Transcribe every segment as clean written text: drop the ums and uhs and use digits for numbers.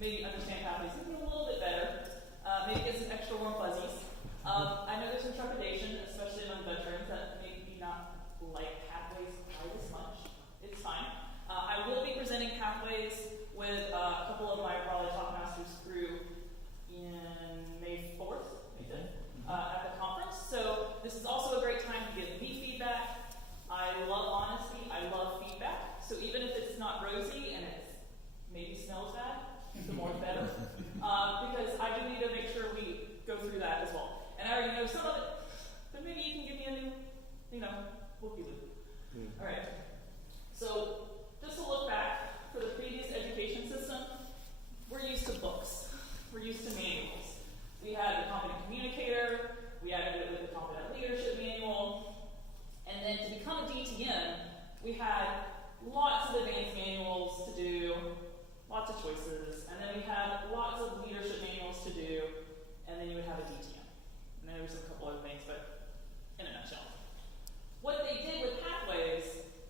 maybe understand pathways maybe a little bit better, maybe get some extra warm fuzzies. I know there's some trepidation, especially among veterans, that maybe not like pathways quite as much. It's fine. I will be presenting pathways with a couple of my Raleigh Toastmasters crew in May 4th, at the conference. So this is also a great time to give me feedback. I love honesty. I love feedback. So even if it's not rosy and it maybe smells bad, the more the better. Because I do need to make sure we go through that as well. And I already know some of it, but maybe you can give me a new, whoopie-loop. All right. So just to look back, for the previous education system, we're used to books. We're used to manuals. We had the Competent Communicator. We added it with the Competent Leadership Manual. And then to become a DTM, we had lots of advanced manuals to do, lots of choices, and then we had lots of leadership manuals to do, and then you would have a DTM. And then there was a couple other things, but in a nutshell. What they did with pathways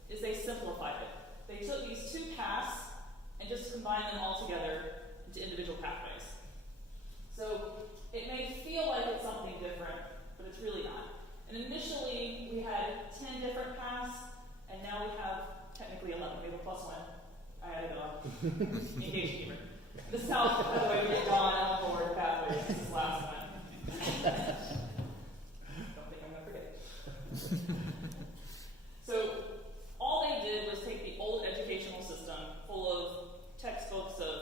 is they simplified it. They took these two paths and just combined them all together into individual pathways. So it may feel like it's something different, but it's really not. And initially, we had 10 different paths, and now we have technically 11. We have a plus one. I added on. Engaged humor. This is how, by the way, we get John on board pathways. This is the last one. Don't think I'm going to forget. So all they did was take the old educational system full of textbooks of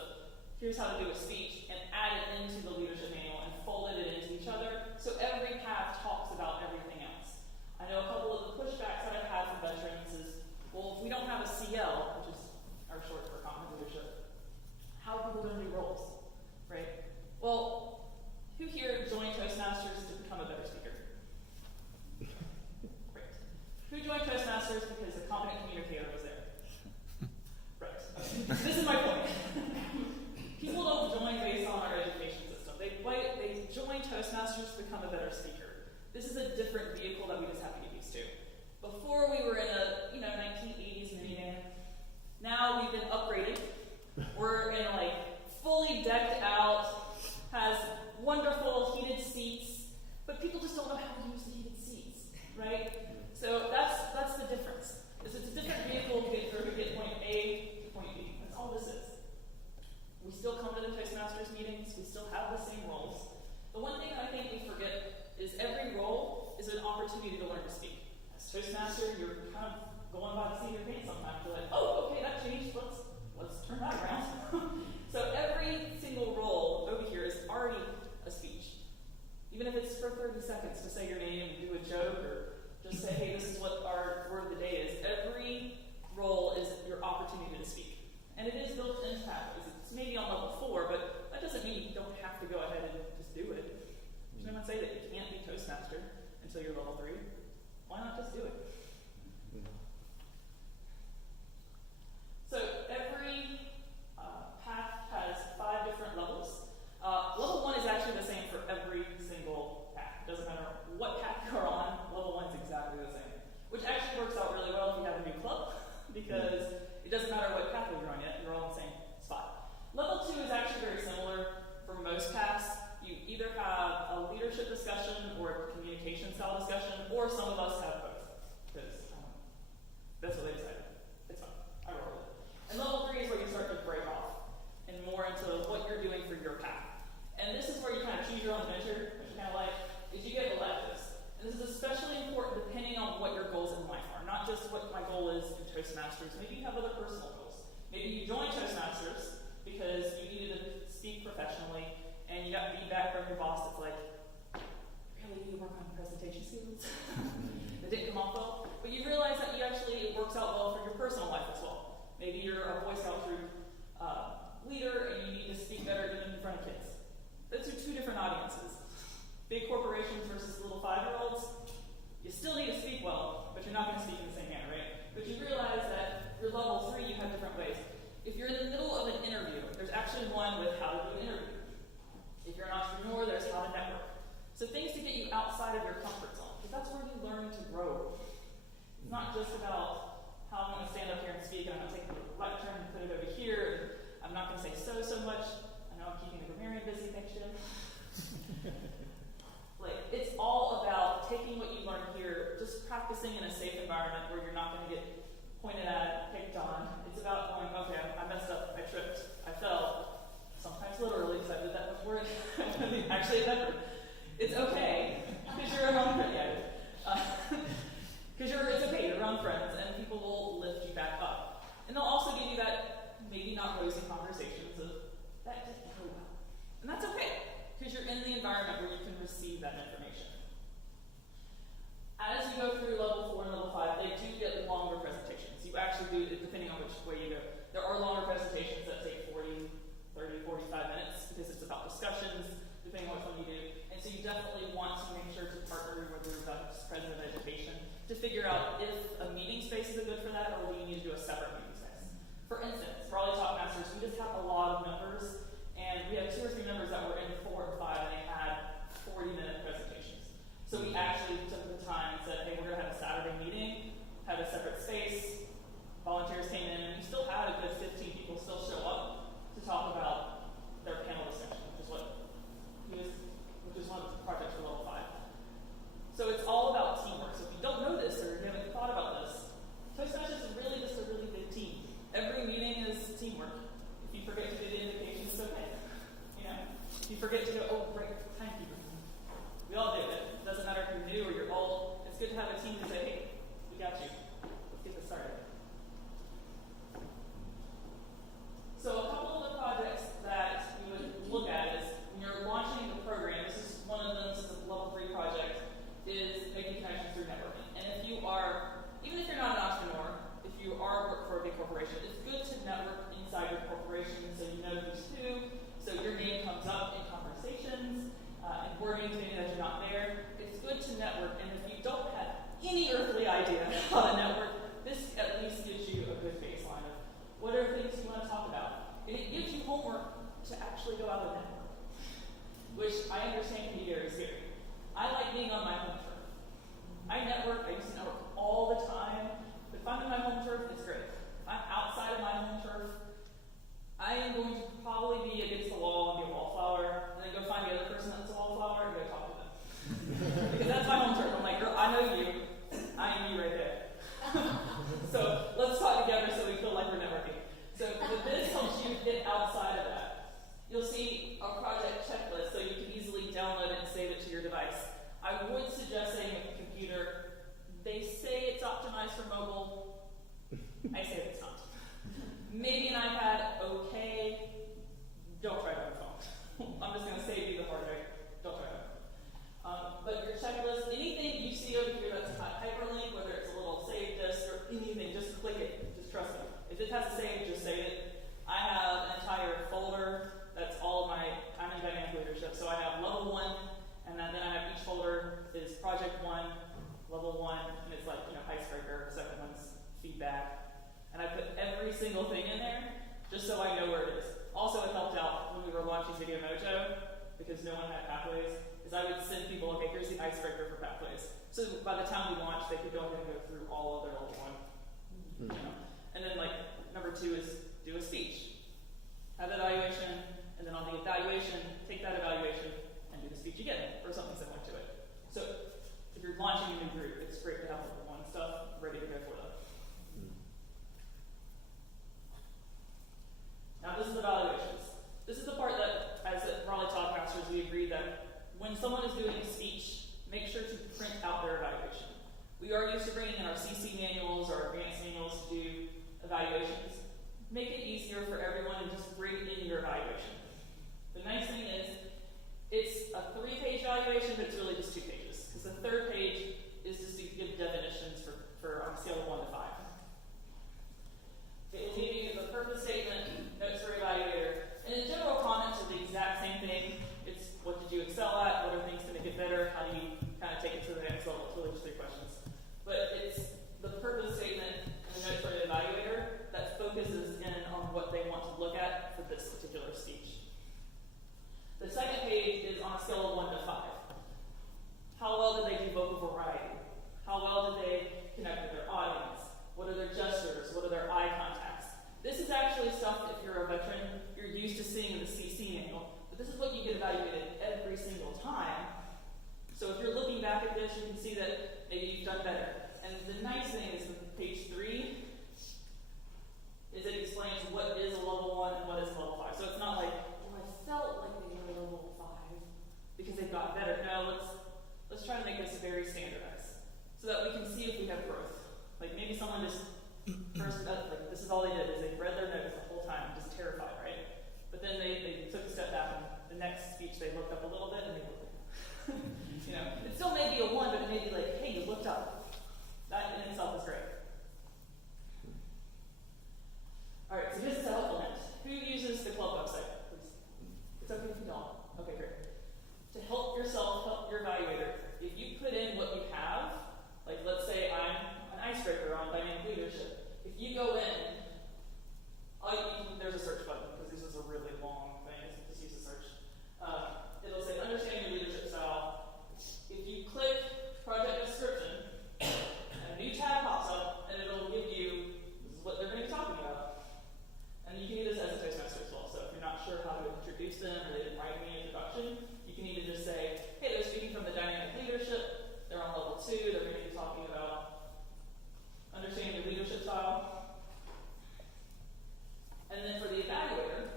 here's how to do a speech and add it into the leadership manual and folded it into each other. So every path talks about everything else. I know a couple of the pushbacks that I've had from veterans is, well, if we don't have a CL, which is our short for competent leadership, how are people going to do roles, right? Well, who here joined Toastmasters to become a better speaker? Great. Who joined Toastmasters because the competent communicator was there? Right. Okay. This is my point. People don't join based on our education system. They join Toastmasters to become a better speaker. This is a different vehicle that we just have to get used to. Before we were in a 1980s minivan. Now we've been upgraded. We're in fully decked out, has wonderful heated seats, but people just don't know how to use the heated seats, right? So that's the difference. It's a different vehicle to get through to get point A to point B. That's all this is. We still come to the Toastmasters meetings. We still have the same roles. The one thing I think we forget is every role is an opportunity to learn to speak. As Toastmaster, you're kind of going by the seat of your pants sometimes. You're like, oh, okay, that changed. Let's turn that around. So every single role over here is already a speech. Even if it's for 30 seconds to say your name and do a joke or just say, hey, this is what our word of the day is. Every role is your opportunity to speak. And it is built into pathways. It's maybe on level 4, but that doesn't mean you don't have to go ahead and just do it. There's no one say that you can't be Toastmaster until you're level 3. Why not just do it? So every path has 5 different levels. Level 1 is actually the same for every single path. It doesn't matter what path you're on, level 1 is exactly the same. Which actually works out really well if you have a new club, because it doesn't matter what pathway you're on yet, you're all in the same spot. Level 2 is actually very similar for most paths. You either have a leadership discussion or a communication style discussion, or some of us have both. Because that's what they decided. It's fine. I roll with it. And level 3 is where you start to break off and more into what you're doing for your path. And this is where you kind of choose your own adventure, which you kind of like, is you get electives. And this is especially important depending on what your goals in life are, not just what my goal is in Toastmasters. Maybe you have other personal goals. Maybe you joined Toastmasters because you needed to speak professionally, and you got feedback from your boss that's like, really need to work on presentation skills? That didn't come off well. But you realize that it works out well for your personal life as well. Maybe you're a Boy Scout troop leader and you need to speak better even in front of kids. Those are 2 different audiences. Big corporations versus little 5-year-olds. You still need to speak well, but you're not going to speak in the same manner, right? But you realize that your level 3, you have different ways. If you're in the middle of an interview, there's actually one with how to do an interview. If you're an entrepreneur, there's how to network. So things to get you outside of your comfort zone, because that's where you learn to grow. It's not just about how I'm going to stand up here and speak, and I'm going to take the right turn and put it over here, and I'm not going to say so much. busy next year. Like, it's all about taking what you learned here, just practicing in a safe environment where you're not going to get pointed at, picked on. It's about going, okay, I messed up, I tripped, I fell, sometimes literally, because I did that before, actually at Bedford. It's okay, because you're around friends. Because it's okay, you're around friends, and people will lift you back up. And they'll also give you that maybe not rosy conversations of, that didn't go well. And that's okay, because you're in the environment where you can receive that information. As you go through level 4 and level 5, they do get longer presentations. You actually do, depending on which way you go. There are longer presentations that take 40, 30, 45 minutes, because it's about discussions, depending on which one you do. And so you definitely want to make sure to partner with your vice president of education to figure out if a meeting space is good for that, or do you need to do a separate meeting space. For instance, for all the Toastmasters, we just have a lot of members, and we have 2 or 3 members that were in 4 and 5, and they had 40-minute presentations. So we actually took the time and said, hey, we're going to have a Saturday meeting, have a separate space. Volunteers came in, and we still had a good 15 people still show up to talk about their panel discussion, which is one of the projects for level 5. So it's all about teamwork. So if you don't know this or you haven't thought about this, Toastmasters is really just a really big team. Every meeting is teamwork. If you forget to do the invocation, it's okay. You know, if you forget to go, oh, right, timekeeper. We all do it. It doesn't matter if you're new or you're old. It's good to have a team to say, hey, we got you. Let's get this started. So a couple of the projects that you would look at is when you're launching the program, this is one of them, this is a level 3 project, is making connections through networking. And if you are, even if you're not an entrepreneur, if you are work for a big corporation, it's good to network inside your corporation so you know who's who, so your name comes up in conversations, and wording maybe that you're not there. It's good to network, and if you don't have any earthly idea how to network, this at least gives you a good baseline of what are things you want to talk about. And it gives you homework to actually go out and network, which I understand can be very scary. I like being on my home turf. I used to network all the time, but if I'm in my home turf, it's great. If I'm outside of my home turf, I am going to probably be against the wall and be a wallflower, and then go find the other person that's a wallflower and go talk to them. Because that's my home turf. I'm like, girl, I know you. I am you right there. So let's talk together so we feel like we're networking. So this helps you get outside of that. You'll see a project checklist so you can easily download it and save it to your device. I would suggest setting up a computer. They say it's optimized for mobile. I say it's not. Maybe an iPad, okay. Don't try it on your phone. I'm just going to save you the hard way. Don't try it. But your checklist, anything you see over here that's a hyperlink, whether it's a little save this or anything, just click it. Just trust me. If it has to save, just save it. I have an entire folder that's all of my, I'm in dynamic leadership, so I have level 1, and then I have each folder is project 1, level 1, and it's like, icebreaker, second one's feedback. And I put every single thing in there just so I know where it is. Also, it helped out when we were launching Video Mojo, because no one had pathways, is I would send people, okay, here's the icebreaker for pathways. So by the time we launched, they could go ahead and go through all of their level 1. And then number 2 is do a speech. Have evaluation, and then on the evaluation, take that evaluation and do the speech again, or something similar to it. So if you're launching a new group, it's great to have level 1 stuff ready to go for them. Now this is evaluations. This is the part that, as at Raleigh Toastmasters, we agree that when someone is doing a speech, make sure to print out their evaluation. We are used to bringing in our CC manuals or advanced manuals to do evaluations. introduce them or they didn't write any introduction, you can either just say, hey, they're speaking from the dynamic leadership, they're on level 2, they're going to be talking about understanding your leadership style. And then for the evaluator,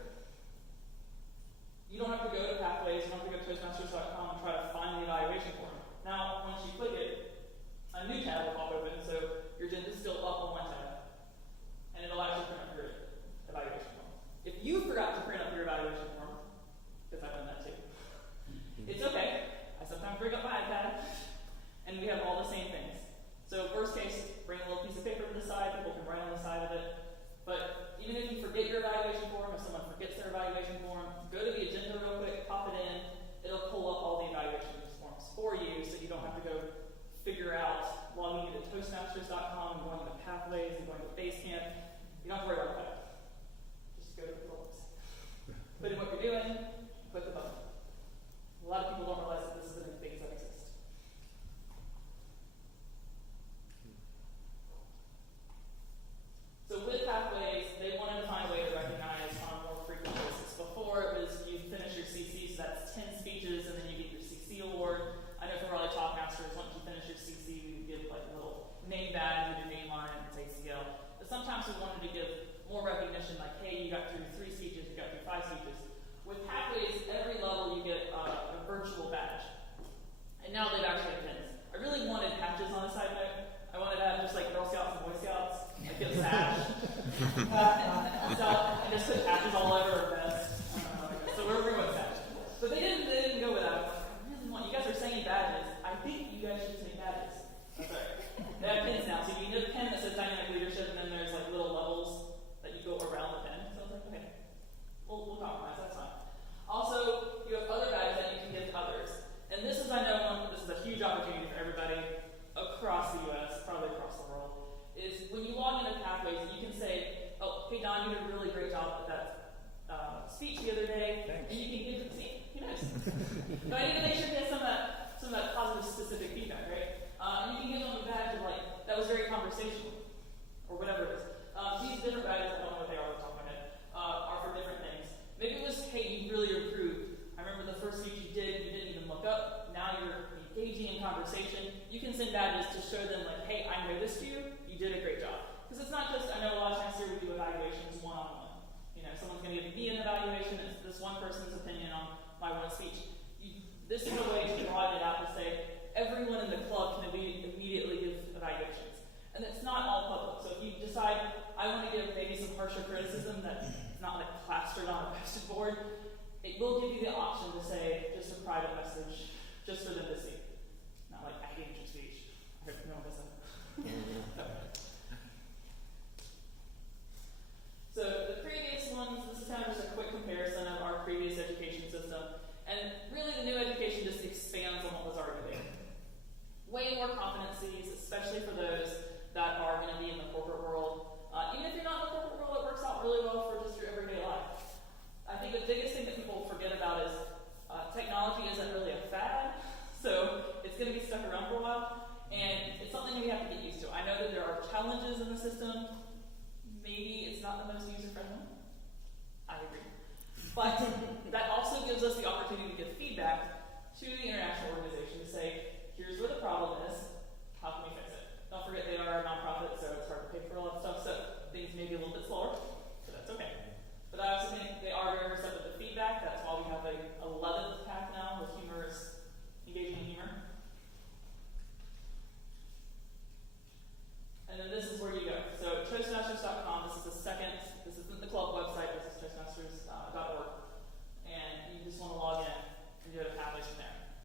you don't have to go to Pathways, you don't have to go to Toastmasters.com and try to find the evaluation form. Now, once you click it, a new tab will pop open, so your agenda is still up on one tab, and it'll actually print up your evaluation form. If you forgot to print up your evaluation form, because I've done that too, it's okay. I sometimes bring up my iPad, and we have all the same things. So worst case, bring a little piece of paper to the side, people can write on the side of it. But even if you forget your evaluation form, if someone forgets their evaluation form, go to the agenda real quick, pop it in, it'll pull up all the evaluation forms for you, so you don't have to go figure out logging into Toastmasters.com and going to Pathways and going to Basecamp. You don't have to worry about that. Just go to the forms. Put in what you're doing, click the button. A lot of people don't realize that this is the new things that exist. So with Pathways, they wanted to find a way to recognize on a more frequent basis. Before, it was you finish your CC, so that's 10 speeches, and then you get your CC award. I know from early Talkmasters, once you finish your CC, we would give like a little name badge with your name on it and it's ACL. But sometimes we wanted to give more recognition, like, hey, you got through 3 speeches, you got through 5 speeches. With Pathways, every level you get a virtual badge. And now they've actually had pins. I really wanted patches on a side note. I wanted to have just like Girl Scouts and Boy Scouts, like get a sash. And just put patches all over our vest. So we're going with sash. But they didn't go with that. You guys are saying badges. I think you guys should say badges. That's right. They have pins now. So you get a pin that says dynamic leadership, and then there's like little levels that you go around the pin. So I was like, okay, we'll compromise. That's fine. Also, you have other badges that you can give to others. And this is, I know, this is a huge opportunity for everybody across the U.S., probably across the world, is when you log into Pathways, you can say, oh, hey, Don, you did a really great job with that speech the other day. Thanks. And you can give it to me. Who knows? But I need to make sure to get some of that positive, specific feedback, right? And you can give them a badge of like, that was very conversational, or whatever it is. These different badges, I don't know what they are off the top of my head, are for different things. Maybe it was, hey, you really improved. I remember the first speech you didn't even look up. Now you're engaging in conversation. You can send badges to show them like, hey, I noticed you. You did a great job. Because it's not just, I know a lot of times here we do evaluations one-on-one. You know, someone's going to give me an evaluation. It's this one person's opinion on my one speech. This is a way to broaden it out to say everyone in the club can immediately give evaluations. And it's not all public. So if you decide, I want to give maybe some harsher criticism that's not like plastered on a post-it board, it will give you the option to say just a private message, just for them to see. Not like, I hate your speech. I hope no one does that. So the previous ones, this is kind of just a quick comparison of our previous education system. And really the new education just expands on what was already there. Way more competencies, especially for those that are going to be in the corporate world. Even if you're not in the corporate world, it works out really well for just your everyday life. I think the biggest thing that people forget about is technology isn't really a fad, so it's going to be stuck around for a while, and it's something we have to get used to. I know that there are challenges in the system. Maybe it's not the most user-friendly. I agree. But